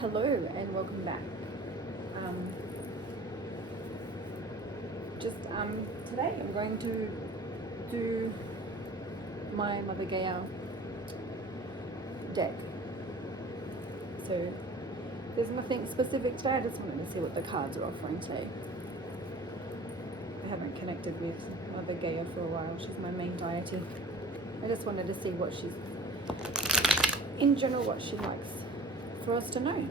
Hello and welcome back. Today I'm going to do my Mother Gaia deck. So there's nothing specific today, I just wanted to see what the cards are offering today. I haven't connected with Mother Gaia for a while, she's my main deity. I just wanted to see what she's, in general, what she likes for us to know.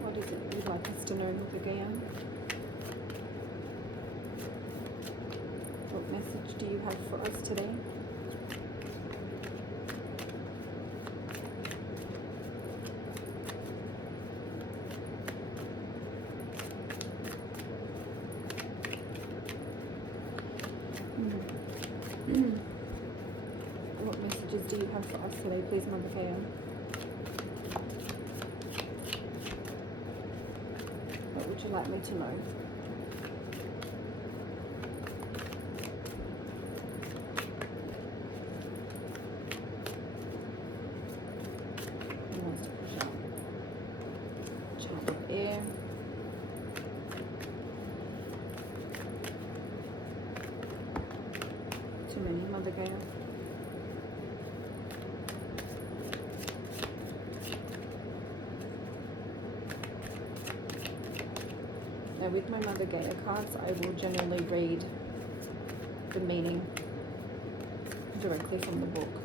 What is it you'd like us to know, Mother Gaia? What message do you have for us today? What messages do you have for us today, please, Mother Gaia? What would you like me to know? Who wants to push out? Child of air. Too many, Mother Gaia. Now with my Mother Gaia cards, I will generally read the meaning directly from the book.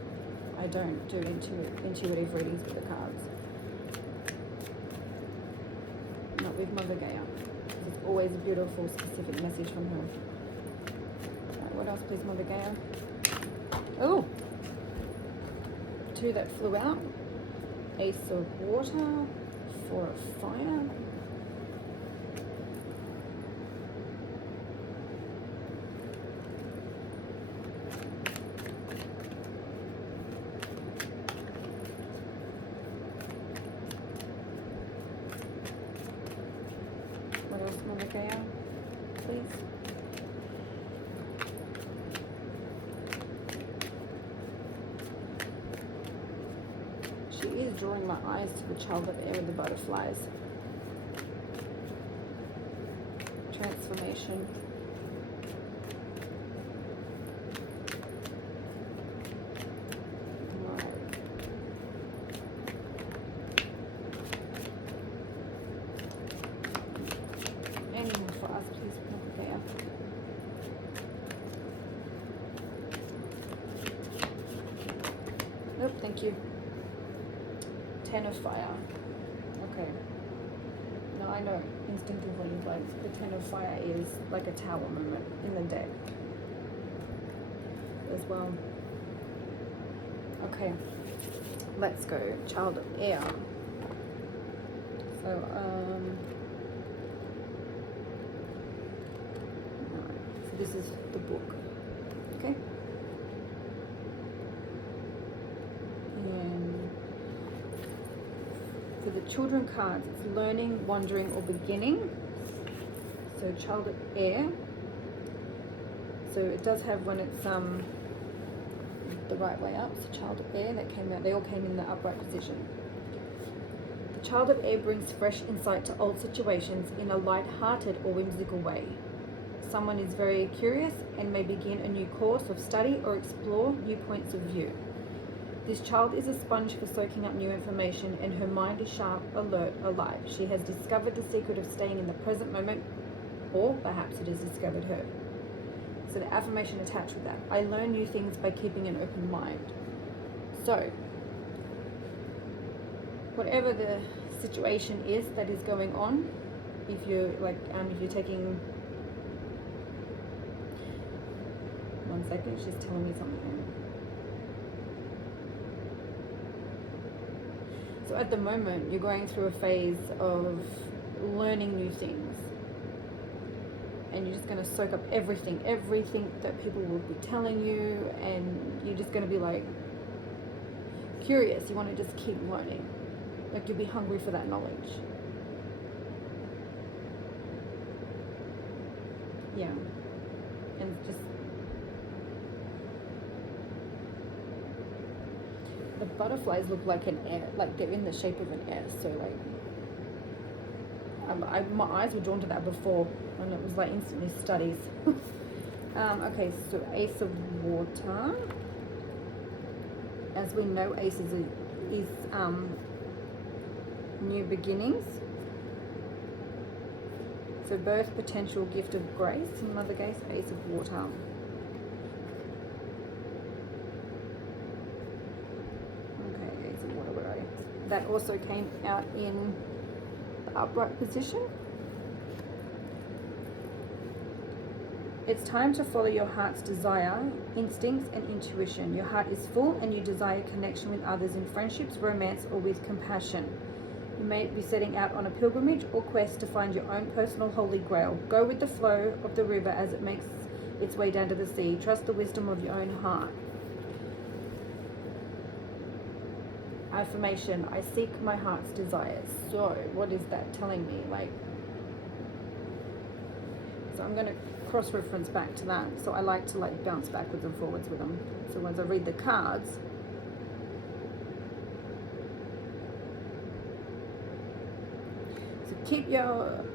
I don't do intuitive readings with the cards. Not with Mother Gaia. It's always a beautiful, specific message from her. Right, what else, please, Mother Gaia? Oh! 2 that flew out. Ace of water, 4 of fire. What else, Mother Gaia, please? She is drawing my eyes to the child of air with the butterflies. Transformation. Right. Any more for us, please, Mother Gaia? Nope, thank you. 10 of fire. Okay. Now I know instinctively, like, the 10 of fire is like a tower moment in the deck as well. Okay, let's go. Child of air. So, alright, so this is the book. Okay. And for the children cards, it's learning, wandering, or beginning. So child of air. So it does have when it's the right way up. So child of air, that came out. They all came in the upright position. The child of air brings fresh insight to old situations in a light-hearted or whimsical way. Someone is very curious and may begin a new course of study or explore new points of view. This child is a sponge for soaking up new information, and her mind is sharp, alert, alive. She has discovered the secret of staying in the present moment, or perhaps it has discovered her. So the affirmation attached with that: I learn new things by keeping an open mind. So, whatever the situation is that is going on, if you're like, if you're taking, one second, she's telling me something. So at the moment, you're going through a phase of learning new things. And you're just going to soak up everything that people will be telling you. And you're just going to be like curious. You want to just keep learning. Like you'll be hungry for that knowledge. yeah, and just the butterflies look like an air, like they're in the shape of an air. So like, my eyes were drawn to that before, and it was like instantly studies. Okay, so Ace of Water. As we know, Ace is new beginnings. So birth, potential, gift of grace. In Mother Gaia, Ace of Water. Okay, Ace of Water, where are you? That also came out in the upright position. It's time to follow your heart's desire, instincts, and intuition. Your heart is full and you desire connection with others in friendships, romance, or with compassion. You may be setting out on a pilgrimage or quest to find your own personal holy grail. Go with the flow of the river as it makes its way down to the sea. Trust the wisdom of your own heart. Affirmation, I seek my heart's desires. So, what is that telling me? Like, so I'm going to cross-reference back to that. So I like to like bounce backwards and forwards with them. So as I read the cards, so keep your,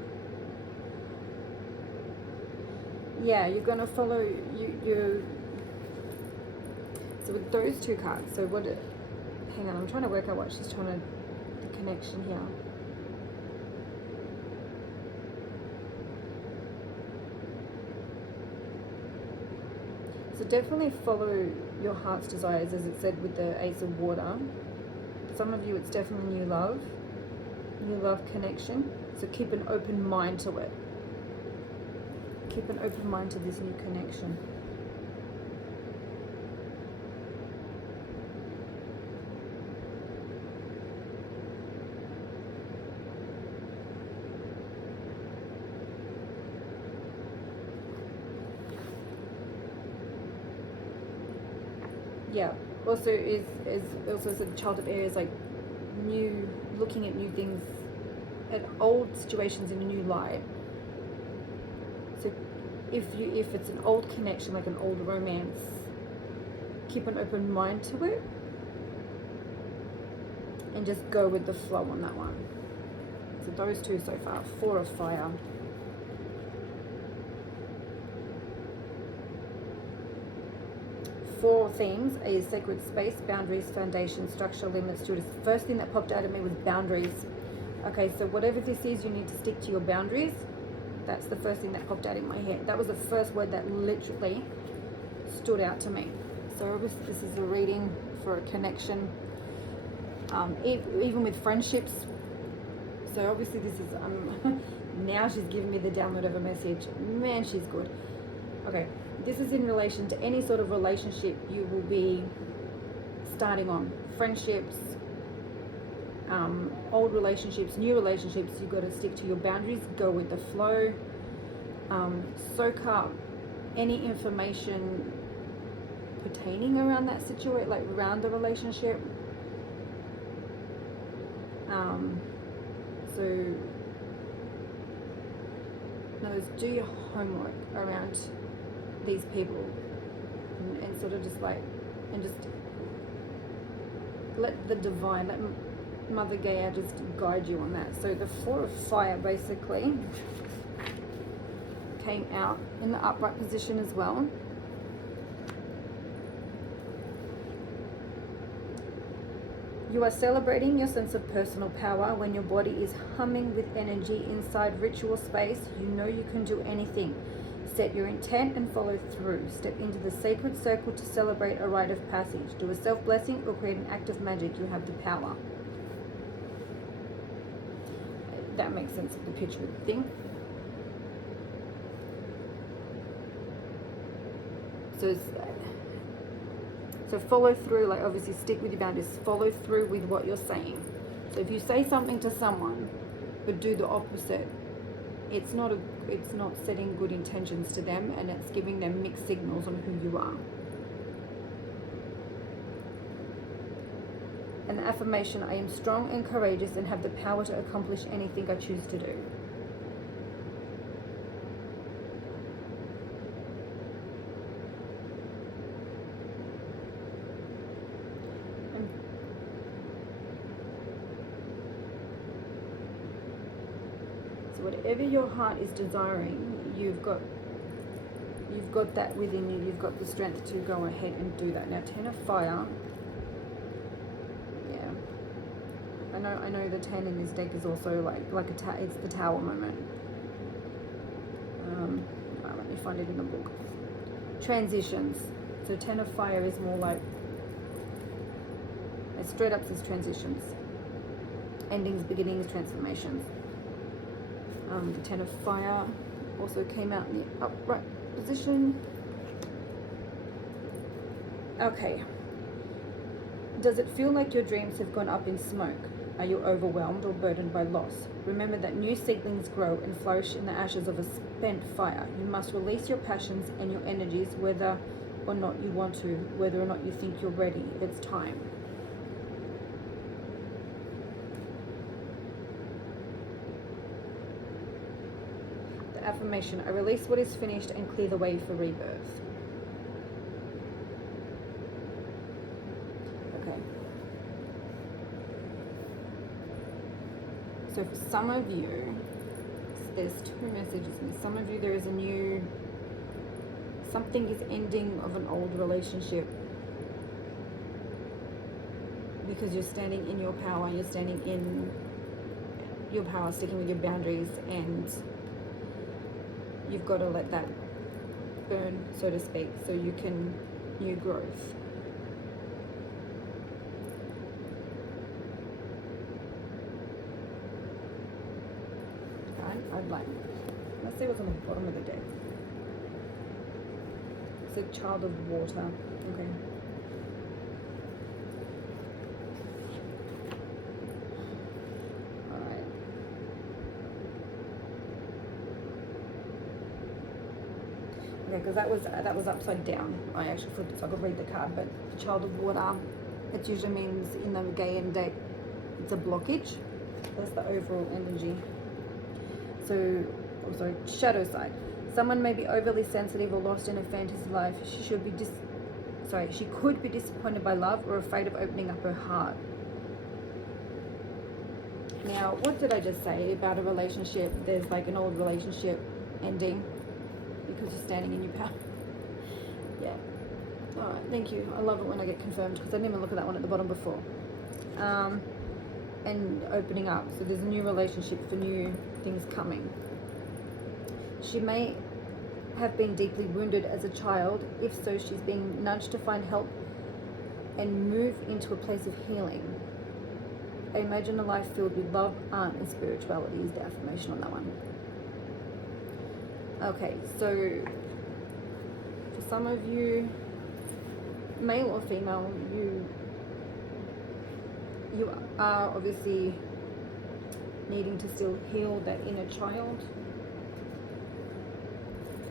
yeah, you're going to follow you. So with those two cards, so what, hang on, I'm trying to work out what she's trying to, the connection here. So definitely follow your heart's desires, as it said with the Ace of Water. Some of you, it's definitely new love connection. So keep an open mind to it. Keep an open mind to this new connection. Yeah, also is also the child of air is like looking at new things, at old situations in a new light. So if it's an old connection, like an old romance, keep an open mind to it and just go with the flow on that one. So those two so far. Four of Fire. Four themes: a sacred space, boundaries, foundation, structure, limits, Judas. The first thing that popped out of me was boundaries. Okay, so whatever this is, you need to stick to your boundaries. That's the first thing that popped out in my head. That was the first word that literally stood out to me. So obviously this is a reading for a connection, even with friendships. So obviously this is, now she's giving me the download of a message. Man, she's good. Okay. This is in relation to any sort of relationship you will be starting on. Friendships, old relationships, new relationships. You've got to stick to your boundaries, go with the flow, soak up any information pertaining around that situation, like around the relationship. So, in other words, do your homework around these people and sort of just like, and just let the divine, let Mother Gaia just guide you on that. So the Four of Fire basically came out in the upright position as well. You are celebrating your sense of personal power when your body is humming with energy inside ritual space. You know you can do anything. Set your intent and follow through. Step into the sacred circle to celebrate a rite of passage. Do a self-blessing or create an act of magic. You have the power. That makes sense of the picture of the thing. So follow through, like obviously stick with your boundaries. Follow through with what you're saying. So if you say something to someone, but do the opposite, it's not setting good intentions to them, and it's giving them mixed signals on who you are. An affirmation: I am strong and courageous and have the power to accomplish anything I choose to do. So whatever your heart is desiring, you've got that within you. You've got the strength to go ahead and do that. Now, 10 of fire. Yeah. I know the 10 in this deck is also like it's the tower moment. Alright, let me find it in the book. Transitions. So 10 of fire is more like, it straight up says transitions. Endings, beginnings, transformations. The 10 of fire also came out in the upright position. Okay. Does it feel like your dreams have gone up in smoke? Are you overwhelmed or burdened by loss? Remember that new seedlings grow and flourish in the ashes of a spent fire. You must release your passions and your energies, whether or not you want to, whether or not you think you're ready. It's time. The affirmation: I release what is finished and clear the way for rebirth. So for some of you, there's two messages in this. Some of you, there is a new, something is ending of an old relationship because you're standing in your power, you're standing in your power, sticking with your boundaries, and you've got to let that burn, so to speak, so you can new growth. Let's see what's on the bottom of the deck. It's a child of water. Okay. Alright. Okay, because that was upside down. I actually flipped it so I could read the card, but the child of water, it usually means in the Gaia deck it's a blockage. That's the overall energy. So, also shadow side. Someone may be overly sensitive or lost in a fantasy life. She could be disappointed by love or afraid of opening up her heart. Now, what did I just say about a relationship? There's like an old relationship ending because you're standing in your power. Yeah. All right. Thank you. I love it when I get confirmed because I didn't even look at that one at the bottom before. And opening up. So there's a new relationship for new things coming. She may have been deeply wounded as a child. If so, she's being nudged to find help and move into a place of healing. I imagine a life filled with love, art, and spirituality is the affirmation on that one. Okay, so for some of you, male or female, you are obviously needing to still heal that inner child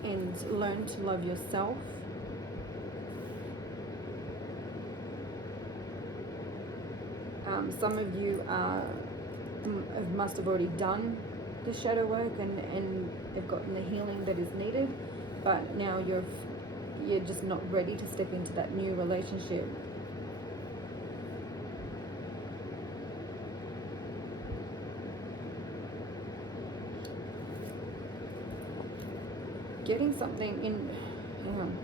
and learn to love yourself. Some of you must have already done the shadow work and have gotten the healing that is needed, but now you're just not ready to step into that new relationship. Getting something in, hang on.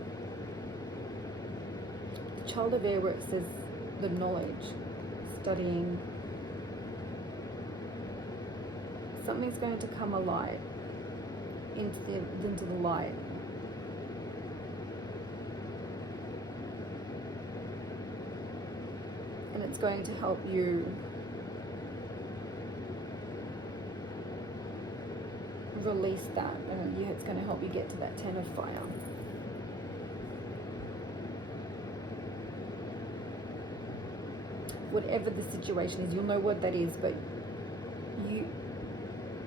The child of air, where it says the knowledge, studying, something's going to come alive into the light. And it's going to help you release that, and it's going to help you get to that 10 of fire. Whatever the situation is, you'll know what that is, but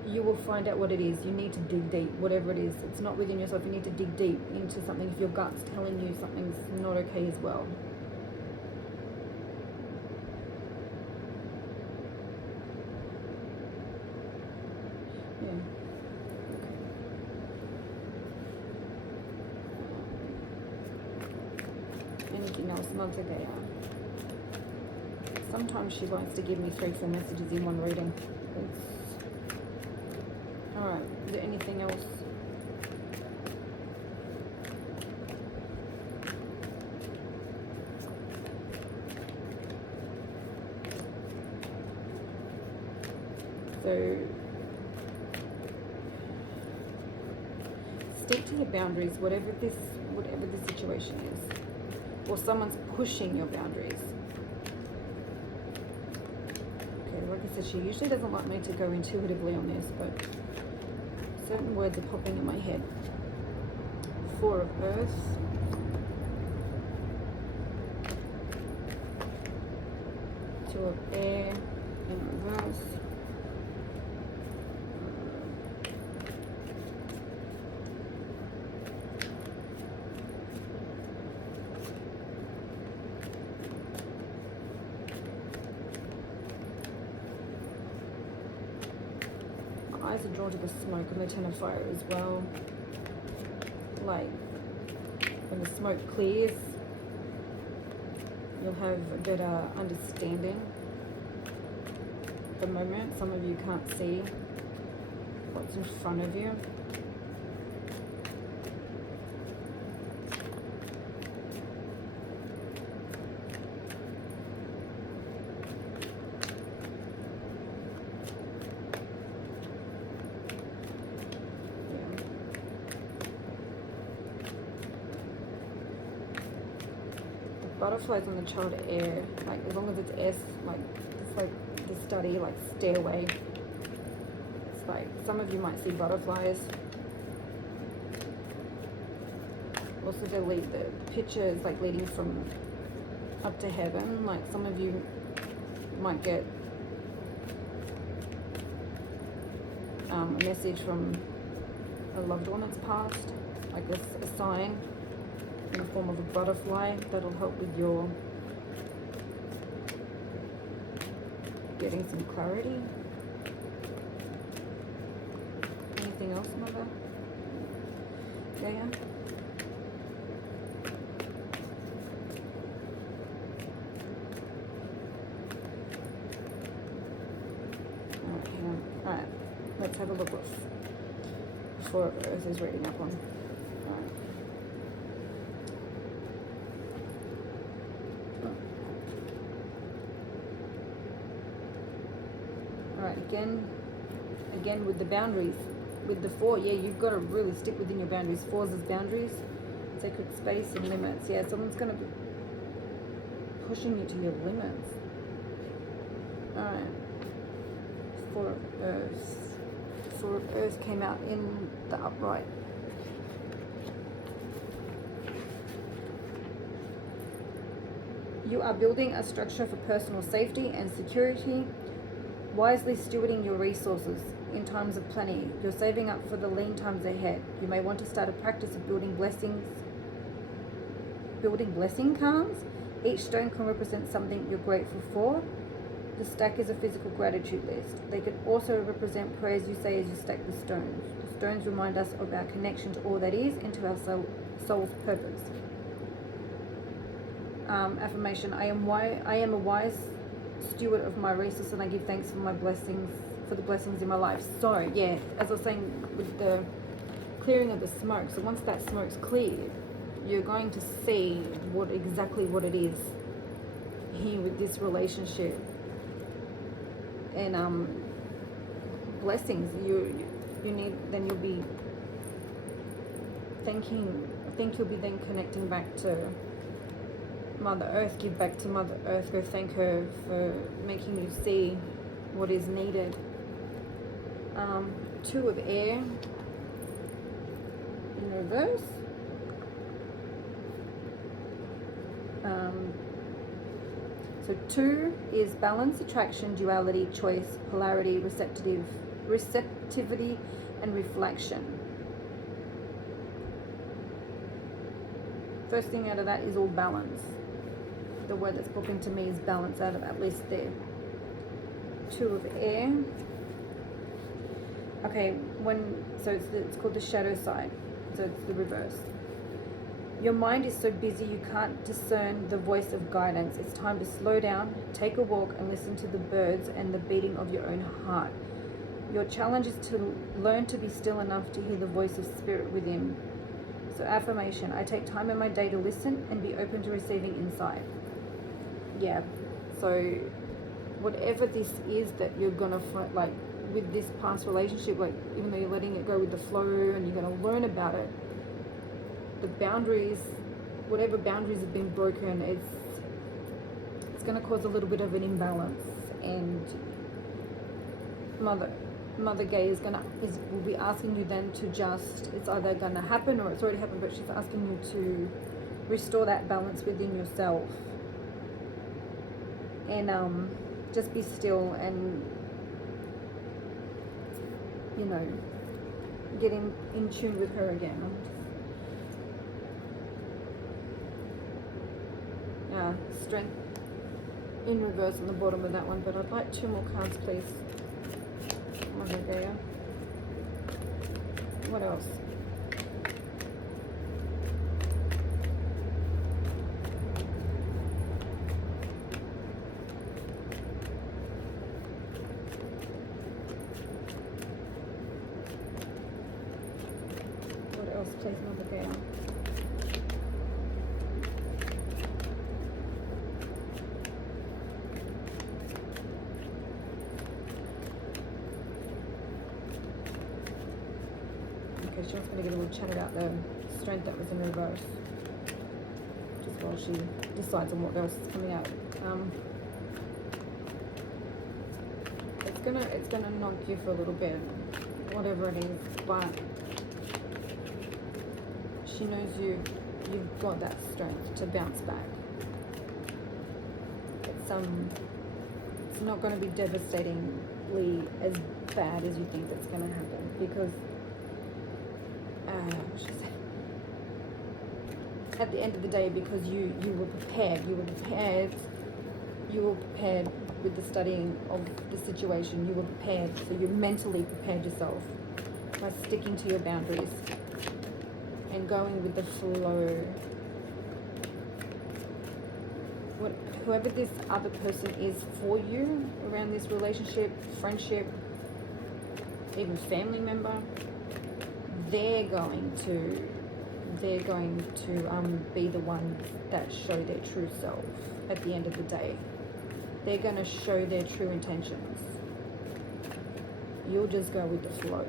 you will find out what it is. You need to dig deep, whatever it is. It's not within yourself. You need to dig deep into something if your gut's telling you something's not okay as well. Yeah. Anything else, Mother Gaia? Sometimes she wants to give me 3-4 messages in one reading. Alright, is there anything else? So stick to your boundaries, whatever the situation is, or someone's pushing your boundaries. Okay, like I said, she usually doesn't like me to go intuitively on this, but certain words are popping in my head. Four of Earth. Two of Air in reverse. Eyes are drawn to the smoke and the Ten of Fire as well. Like when the smoke clears, you'll have a better understanding. At the moment, some of you can't see what's in front of you. Butterflies on the child air, like as long as it's S, like it's like the study, like stairway. It's like some of you might see butterflies. Also, the picture is like leading from up to heaven. Like some of you might get a message from a loved one that's passed, like a sign in the form of a butterfly that'll help with your getting some clarity. Anything else, Mother? Gaia? Alright, let's have a look what Four of Earth is reading up on. Alright, again with the boundaries. With the four, yeah, you've got to really stick within your boundaries. Fours is boundaries, sacred space and limits. Yeah, someone's going to be pushing you to your limits. Alright. Four of Earth. Four of Earth came out in the upright. You are building a structure for personal safety and security, wisely stewarding your resources in times of plenty. You're saving up for the lean times ahead. You may want to start a practice of building blessing cards. Each stone can represent something you're grateful for. The stack is a physical gratitude list. They can also represent prayers you say as you stack the stones. The stones remind us of our connection to all that is and to our soul's purpose. Affirmation: I am a wise steward of my resources, and I give thanks for the blessings in my life. So yeah, as I was saying with the clearing of the smoke, so once that smoke's cleared, you're going to see exactly what it is here with this relationship. And blessings you need, then you'll be thanking. I think you'll be then connecting back to Mother Earth. Give back to Mother Earth. Go thank her for making you see what is needed. Two of Air in reverse. So two is balance, attraction, duality, choice, polarity, receptivity, and reflection. First thing out of that is all balance. The word that's popping to me is balance out of at least there. Two of Air. Okay, so it's called the shadow side. So it's the reverse. Your mind is so busy you can't discern the voice of guidance. It's time to slow down, take a walk, and listen to the birds and the beating of your own heart. Your challenge is to learn to be still enough to hear the voice of spirit within. So affirmation, I take time in my day to listen and be open to receiving insight. Yeah, so whatever this is that you're gonna find, like with this past relationship, like even though you're letting it go with the flow and you're gonna learn about it, the boundaries, whatever boundaries have been broken, it's gonna cause a little bit of an imbalance, and Mother Gaia will be asking you then to just, it's either gonna happen or it's already happened, but she's asking you to restore that balance within yourself, and just be still and, you know, get in tune with her again. Strength in reverse on the bottom of that one, but I'd like 2 more cards, please. Mother Gaia. What else? What else, please, Mother Gaia? She wants me to get a little chat about the strength that was in reverse, just while she decides on what else is coming out. It's gonna knock you for a little bit, whatever it is, but she knows you've got that strength to bounce back. It's not going to be devastatingly as bad as you think that's going to happen, because at the end of the day, because you were prepared with the studying of the situation, you were prepared, so you mentally prepared yourself by sticking to your boundaries and going with the flow. Whoever this other person is for you around this relationship, friendship, even family member, they're going to be the ones that show their true self at the end of the day. They're going to show their true intentions. You'll just go with the flow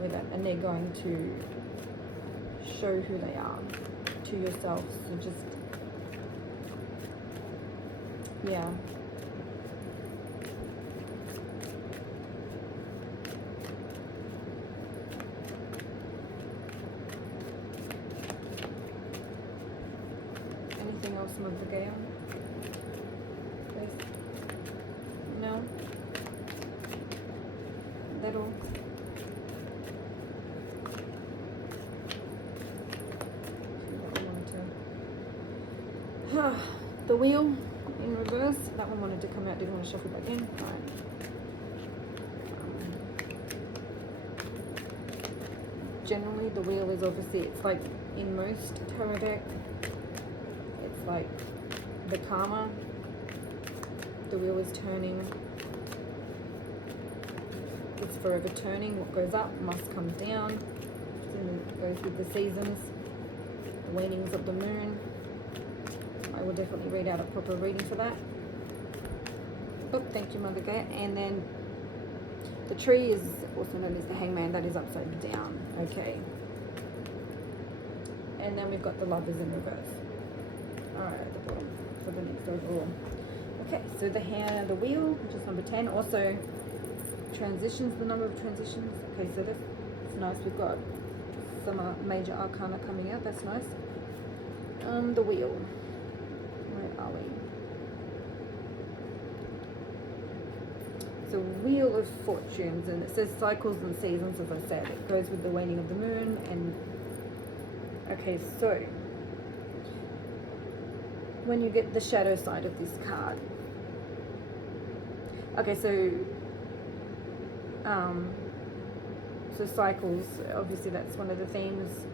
with it, and they're going to show who they are to yourself. So just, yeah. Anything else, Mother Gaia? Please? No? That all? The wheel in reverse. That one wanted to come out, didn't want to shuffle back in. Right. Generally, the wheel is obviously, it's like in most tarot deck, it's like the karma. The wheel is turning. It's forever turning. What goes up must come down. It goes with the seasons, the waning of the moon. I will definitely read out a proper reading for that. Oh, thank you, Mother Gaia. And then the tree is also known as the hangman. That is upside down. Okay. And then we've got the lovers in reverse. Alright, at the bottom for the next overall. Okay, so the wheel, which is number 10. Also, transitions, the number of transitions. Okay, so that's nice. We've got some major arcana coming out. That's nice. The wheel. Where are we? So Wheel of Fortunes, and it says cycles and seasons, as I said. It goes with the waning of the moon. And okay, so when you get the shadow side of this card, okay, so cycles, obviously that's one of the themes.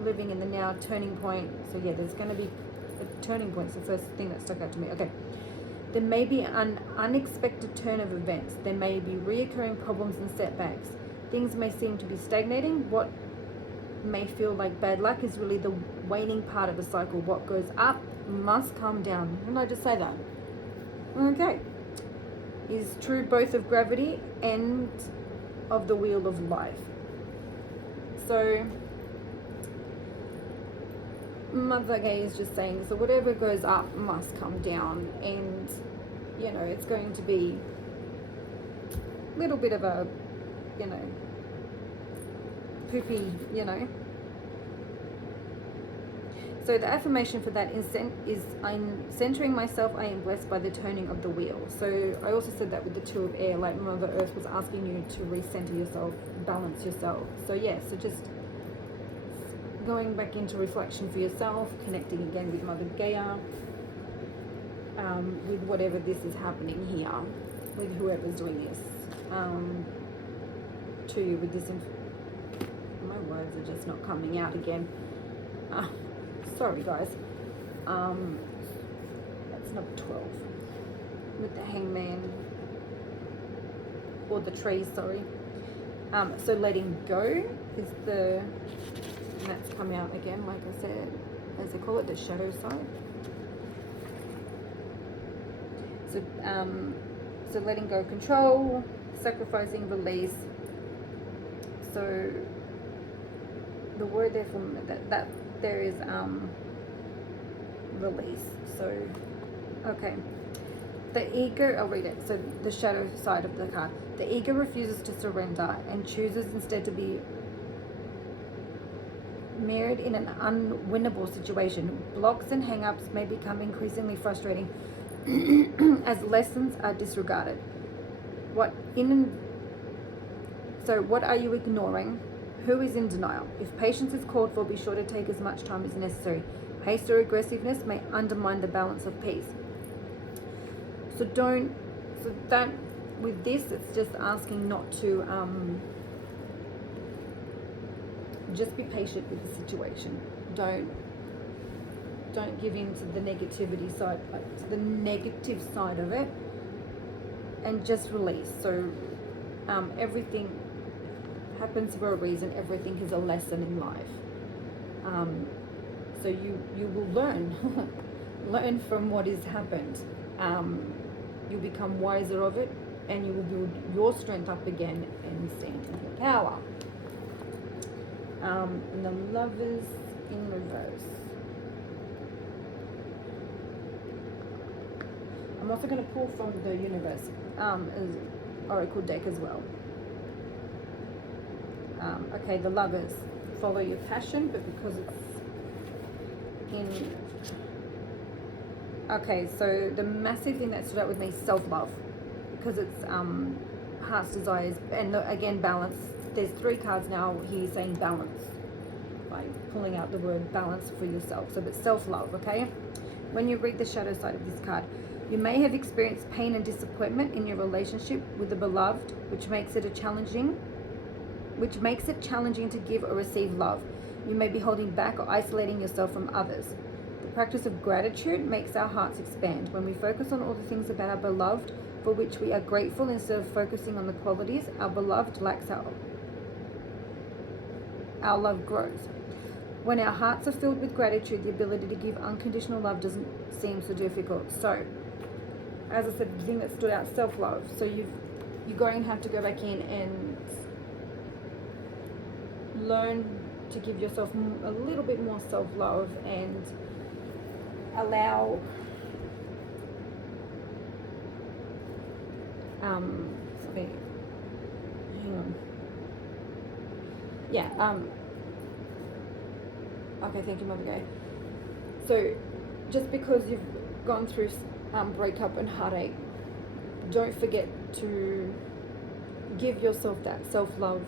Living in the now, turning point. So yeah, there's going to be a turning point. It's the first thing that stuck out to me. Okay, There may be an unexpected turn of events. There may be reoccurring problems and setbacks. Things may seem to be stagnating. What may feel like bad luck is really the waning part of the cycle. What goes up must come down. Didn't I just say that? Okay. Is true both of gravity and of the wheel of life. So Mother Gaia is just saying, so whatever goes up must come down, and you know, it's going to be a little bit of a, you know, poopy, you know. So the affirmation for that is I'm centering myself, I am blessed by the turning of the wheel. So I also said that with the Two of Air, like Mother Earth was asking you to recenter yourself, balance yourself. So yeah, so just going back into reflection for yourself, connecting again with Mother Gaia, with whatever this is happening here, with whoever's doing this, to you with this. My words are just not coming out again. Sorry guys. That's number 12 with the Hangman, or the tree, sorry. So letting go is the, and that's come out again, like I said, as they call it, the shadow side. So so letting go, control, sacrificing, release. So the word there from that there is release. So okay, the ego, I'll read it. So the shadow side of the card, the ego refuses to surrender and chooses instead to be mirrored in an unwinnable situation. Blocks and hang-ups may become increasingly frustrating as lessons are disregarded. What are you ignoring? Who is in denial? If patience is called for, be sure to take as much time as necessary. Haste or aggressiveness may undermine the balance of peace. So that with this, it's just asking not to just be patient with the situation. Don't give in to the negativity side, to the negative side of it, and just release. So everything happens for a reason. Everything is a lesson in life. So you will learn learn from what has happened. You'll become wiser of it, and you will build your strength up again and stand in your power. And the Lovers in reverse. I'm also going to pull from the universe oracle deck as well. Okay, the Lovers, follow your passion, but because it's in, okay, so the massive thing that stood out with me is self-love, because it's heart's desires, and again, balance. There's 3 cards now here saying balance, by pulling out the word balance for yourself. So it's self-love. Okay, when you read the shadow side of this card, you may have experienced pain and disappointment in your relationship with the beloved, which makes it challenging to give or receive love. You may be holding back or isolating yourself from others. The practice of gratitude makes our hearts expand. When we focus on all the things about our beloved for which we are grateful instead of focusing on the qualities our beloved lacks, our love grows. When our hearts are filled with gratitude, the ability to give unconditional love doesn't seem so difficult. So, as I said, the thing that stood out, self-love. So you're going to have to go back in and learn to give yourself a little bit more self-love, and allow sorry, hang on. Yeah, okay, thank you, Mother Gaia. So just because you've gone through breakup and heartache, don't forget to give yourself that self-love.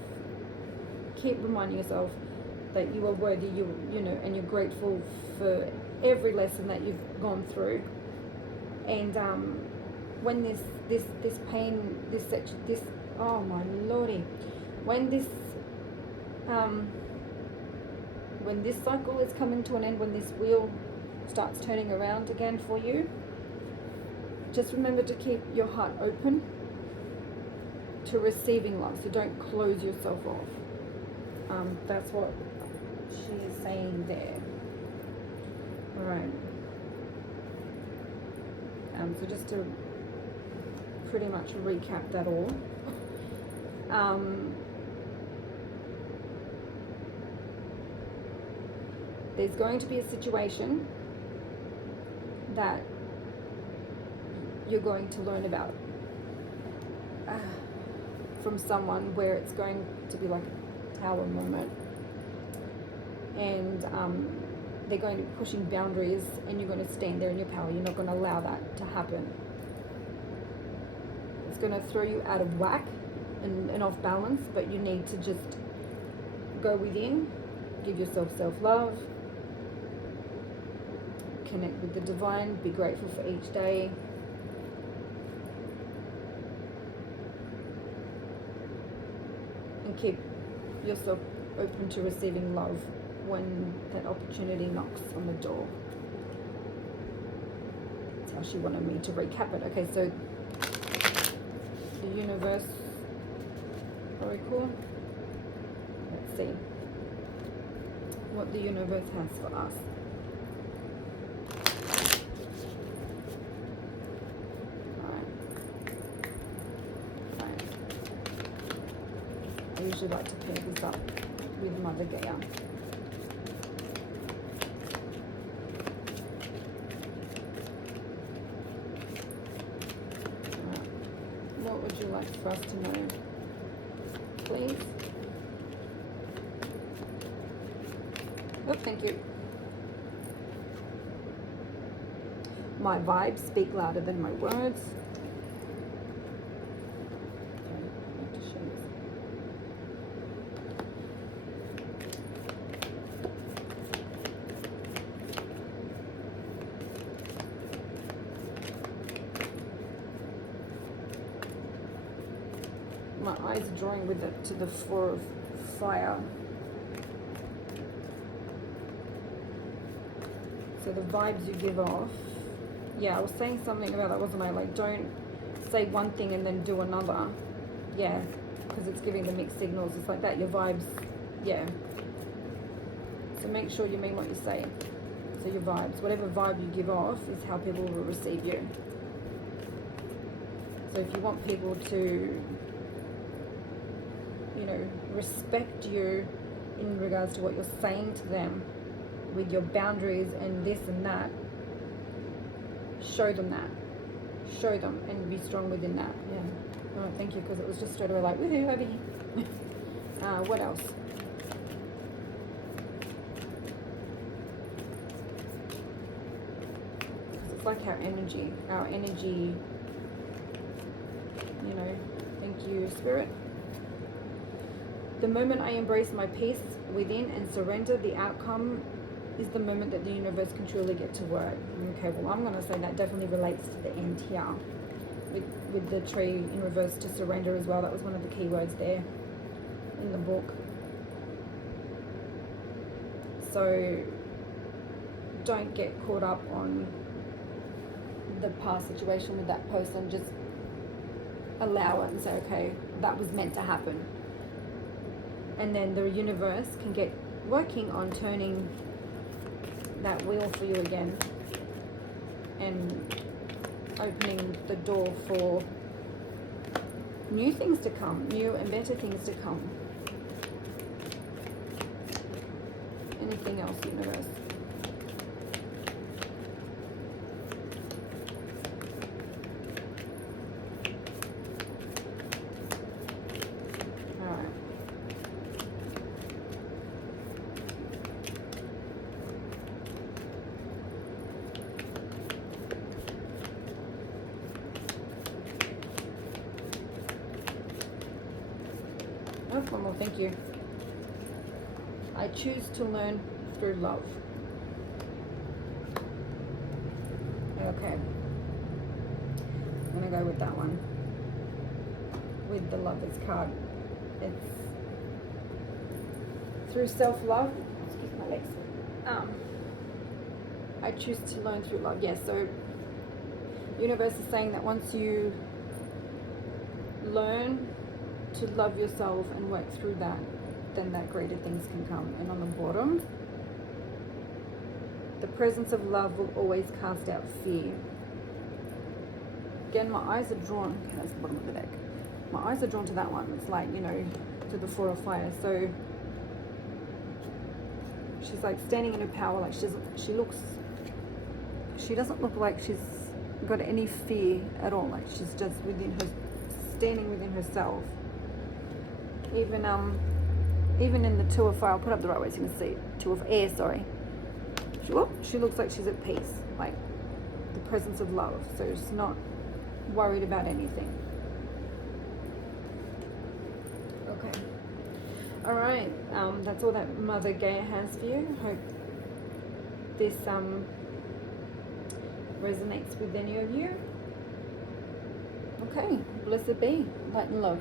Keep reminding yourself that you are worthy, you know, and you're grateful for every lesson that you've gone through. And when this pain, this oh my lordy, when this cycle is coming to an end, when this wheel starts turning around again for you, just remember to keep your heart open to receiving love, so don't close yourself off. That's what she is saying there. All right. So just to pretty much recap that all. There's going to be a situation that you're going to learn about from someone, where it's going to be like a tower moment, and they're going to be pushing boundaries, and you're going to stand there in your power. You're not going to allow that to happen. It's going to throw you out of whack and off balance, but you need to just go within, give yourself self-love, connect with the divine, be grateful for each day. And keep yourself open to receiving love when that opportunity knocks on the door. That's how she wanted me to recap it. Okay, so the universe oracle. Let's see what the universe has for us. I usually like to pair this up with Mother Gaia. What would you like for us to know, please? Oh, thank you. My vibes speak louder than my words. My eyes are drawing with it to the 4 of fire. So the vibes you give off. Yeah, I was saying something about that, wasn't I? Like, don't say one thing and then do another. Yeah, because it's giving the mixed signals. It's like that, your vibes, yeah. So make sure you mean what you say. So your vibes, whatever vibe you give off is how people will receive you. So if you want people to, respect you in regards to what you're saying to them with your boundaries and this and that, show them that. Show them and be strong within that. Yeah. Oh, thank you, because it was just straight away like, woohoo, over here. What else? It's like our energy, thank you, Spirit. The moment I embrace my peace within and surrender, the outcome is the moment that the universe can truly get to work. Okay, well, I'm going to say that definitely relates to the end here. With the tree in reverse, to surrender as well. That was one of the key words there in the book. So don't get caught up on the past situation with that person. Just allow it and say, okay, that was meant to happen. And then the universe can get working on turning that wheel for you again and opening the door for new things to come, new and better things to come. Anything else, universe? One more, thank you. I choose to learn through love. Okay. I'm going to go with that one. With the Lovers card. It's through self-love. Excuse my legs. I choose to learn through love. Yes, so Universe is saying that once you learn to love yourself and work through that, then that greater things can come. And on the bottom, the presence of love will always cast out fear. Again, my eyes are drawn, okay, that's the bottom of the deck. My eyes are drawn to that one. It's like, you know, to the Four of Fire. So she's like standing in her power, like she doesn't look like she's got any fear at all. Like she's just within her, standing within herself. Even in the Two of Fire, I'll put up the right way so you can see it. Two of Air, sorry. She looks like she's at peace, like the presence of love. So she's not worried about anything. Okay. All right. That's all that Mother Gaia has for you. Hope this resonates with any of you. Okay. Blessed be. Light and love.